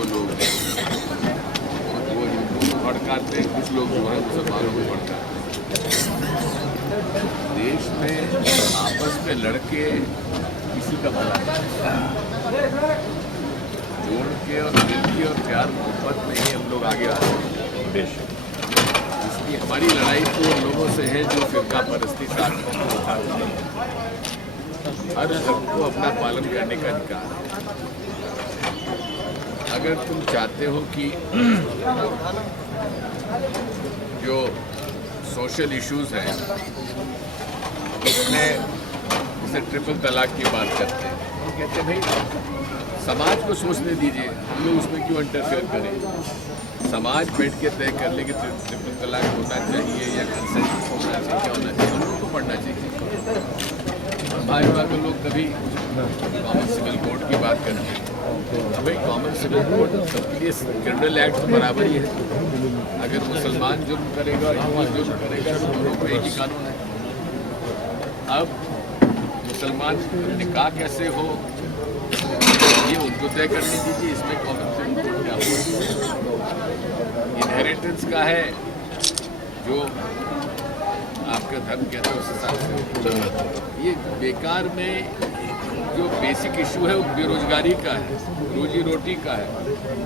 जो लोग हैं वो हिंदू को भड़काते हैं, कुछ लोग जो है मुसलमानों को भड़काते हैं। देश में आपस में लड़के किसी का भला नहीं, जोड़ के और मिल के और प्यार मोहब्बत में ही हम लोग आगे आ रहे हैं। इसकी हमारी लड़ाई तो उन लोगों से है जो फिरका परस्ती साधकों को उठाते हैं। हर सबको अपना पालन करने का अधिकार है। अगर तुम चाहते हो कि जो सोशल इश्यूज हैं उसमें जैसे ट्रिपल तलाक की बात करते हैं, तो कहते हैं भाई समाज को सोचने दीजिए, हम लोग उसमें क्यों इंटरफेयर करें। समाज बैठ के तय कर ले कि ट्रिपल तलाक होना चाहिए या कंसेंट होना चाहिए, क्या होना चाहिए, हम लोग को पढ़ना चाहिए। भाजपा के लोग कभी कॉमन सिविल कोड की बात करते हैं, भाई कॉमन सिविल कोड सबके लिए क्रिमिनल एक्ट तो बराबर ही है। अगर मुसलमान जुर्म करेगा, हिंदू जुर्म करेगा, तो दोनों को एक ही कानून है। अब मुसलमान निकाह कैसे हो ये उनको तय करने दीजिए, इसमें कॉमन सिविल कोड क्या हो। इनहेरिटेंस का है जो आपका धर्म कहते हैं उस हिसाब से। ये बेकार में जो बेसिक इशू है वो बेरोजगारी का है, रोजी रोटी का है,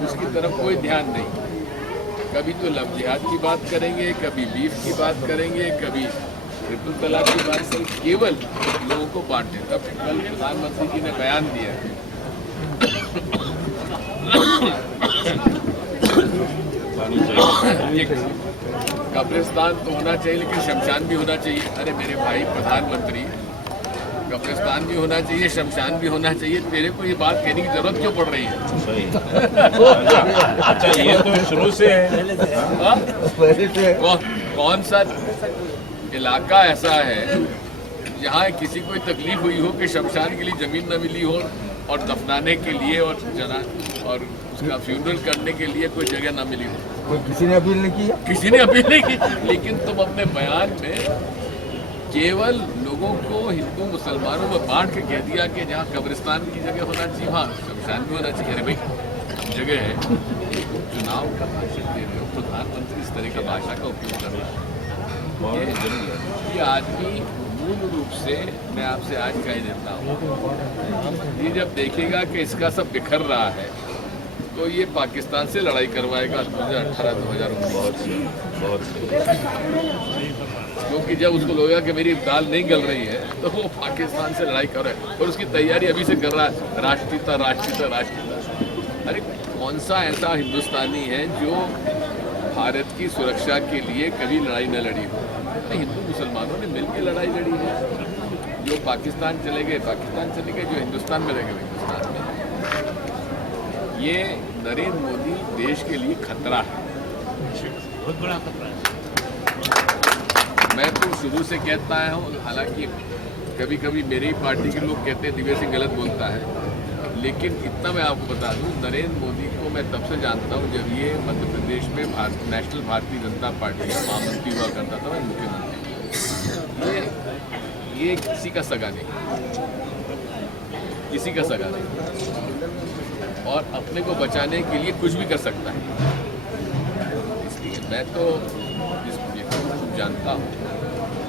उसकी तरफ कोई ध्यान नहीं। कभी तो लव जिहाद की बात करेंगे, कभी बीफ की बात करेंगे, कभी ट्रिपल तलाक की बात करेंगे, केवल लोगों को बांटे। तब कल प्रधानमंत्री जी ने बयान दिया कब्रिस्तान तो होना चाहिए लेकिन शमशान भी होना चाहिए। अरे मेरे भाई प्रधानमंत्री, कब्रिस्तान भी होना चाहिए, शमशान भी होना चाहिए, तेरे को ये बात कहने की जरूरत क्यों पड़ रही है? अच्छा ये तो शुरू से है। कौन सा इलाका ऐसा है जहाँ किसी को तकलीफ हुई हो कि शमशान के लिए जमीन न मिली हो और दफनाने के लिए और उसका फ्यूनरल करने के लिए कोई जगह ना मिली हो? किसी ने अपील नहीं किया, किसी ने अपील नहीं की। लेकिन तुम अपने बयान में केवल लोगों को हिंदू मुसलमानों में बांट के कह दिया कि जहाँ कब्रिस्तान की जगह होना चाहिए वहाँ शमशान भी होना चाहिए। अरे भाई जगह है, चुनाव का भाषण दे रहे हो, प्रधानमंत्री इस तरह का भाषा का उपयोग कर रहा है। ये आदमी मूल रूप से, मैं आपसे आज कह देता हूँ, ये जब देखेगा कि इसका सब बिखर रहा है तो ये पाकिस्तान से लड़ाई करवाएगा 2018-2019। क्योंकि जब उसको लगेगा कि मेरी दाल नहीं गल रही है तो वो पाकिस्तान से लड़ाई कर रहा है और उसकी तैयारी अभी से कर रहा है, राष्ट्रीयता राष्ट्रीयता राष्ट्रीयता। अरे कौन सा ऐसा हिंदुस्तानी है जो भारत की सुरक्षा के लिए कभी लड़ाई न लड़ी हो? हिंदू मुसलमानों ने मिलकर लड़ाई लड़ी है। जो पाकिस्तान चले गए पाकिस्तान चले गए, जो हिंदुस्तान में रह गए हिंदुस्तान में। ये नरेंद्र मोदी देश के लिए खतरा है, बहुत बड़ा खतरा है। मैं तो शुरू से कहता हूँ, हालांकि कभी कभी मेरी पार्टी के लोग कहते हैं दिव्य सिंह गलत बोलता है, लेकिन इतना मैं आपको बता दूं, नरेंद्र मोदी को मैं तब से जानता हूं जब ये मध्य प्रदेश में नेशनल भारतीय जनता पार्टी का महामंत्री हुआ करता था, मैं मुख्यमंत्री। ये किसी का सगा नहीं, किसी का सगा नहीं, और अपने को बचाने के लिए कुछ भी कर सकता है। इसलिए मैं तो इस व्यक्ति को जानता हूँ।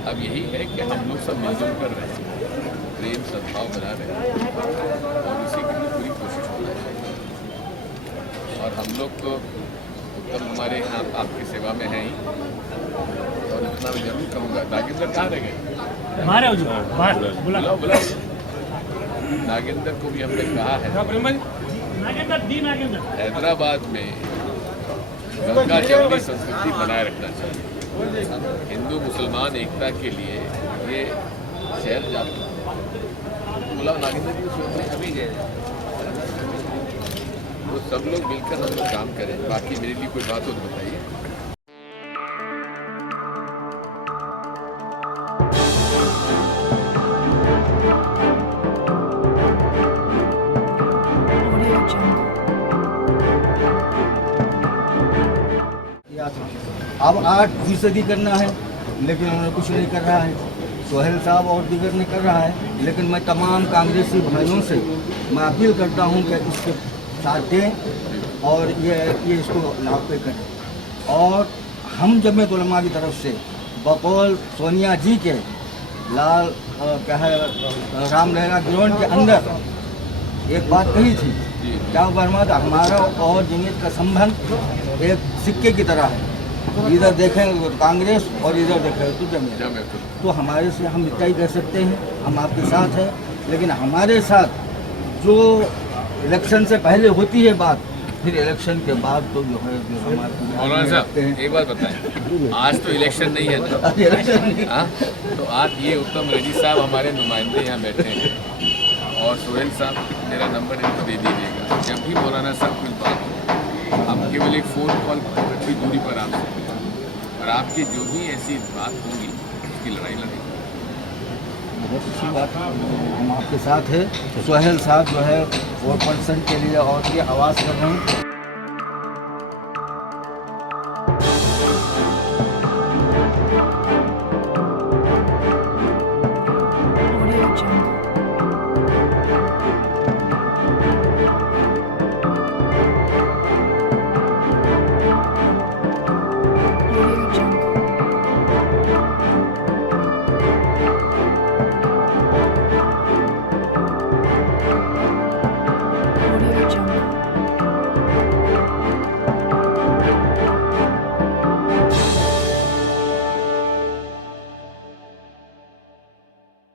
अब यही है कि हम लोग सब मिलजुल कर रहे हैं, प्रेम सद्भाव बना रहे हैं और इसी के लिए पूरी कोशिश होना चाहिए। और हम लोग तो उत्तम हमारे यहाँ आपकी सेवा में हैं ही, और इतना मैं जरूर कहूँगा। नागेंद्र कहाँ रह गए? बुलाओ बुलाओ। नागेंद्र को भी हमने कहा है हैदराबाद में गंगा जमनी संस्कृति बनाए रखना चाहिए। हिंदू मुसलमान एकता के लिए ये शहर जाता है। बुलाओ नागेंद्र जी को, अभी गए वो सब लोग मिलकर हम लोग काम करें। बाकी मेरे लिए कोई बात हो तो बताइए। अब 8% करना है, लेकिन उन्होंने कुछ नहीं कर रहा है। सोहेल साहब और दीगर ने कर रहा है, लेकिन मैं तमाम कांग्रेसी भाइयों से मैं अपील करता हूं कि इसके साथ दें और ये इसको लाभ पे करें। और हम जमीयत उलमा की तरफ से बकौल सोनिया जी के लाल क्या है राम लहरा ग्राउंड के अंदर एक बात कही थी, क्या बर्माद हमारा और जमीयत का संबंध एक सिक्के की तरह है, इधर देखेंगे तो कांग्रेस और इधर देखेंगे तो जमीयत। तो हमारे से हम इतना ही कह सकते हैं, हम आपके साथ हैं, लेकिन हमारे साथ जो इलेक्शन से पहले होती है बात, फिर इलेक्शन के बाद तो जो है जो हमारे मौलाना साहब एक बात बताएं, आज तो इलेक्शन नहीं है ना, इलेक्शन नहीं। हाँ, तो आप ये उत्तम रेड्डी साहब हमारे नुमाइंदे यहाँ बैठे हैं और सोहेल साहब मेरा नंबर इनको दे दीजिएगा, जब भी मौलाना साहब कुछ बात हो हम केवल एक फ़ोन कॉल की दूरी पर आपसे, और आपकी जो भी ऐसी बात होगी उसकी लड़ाई लड़ेंगे। बहुत अच्छी बात है, हम आपके साथ हैं। सोहेल साहब जो है 4% के लिए और ये आवाज़ कर रहे हैं।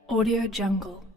Audio Jungle.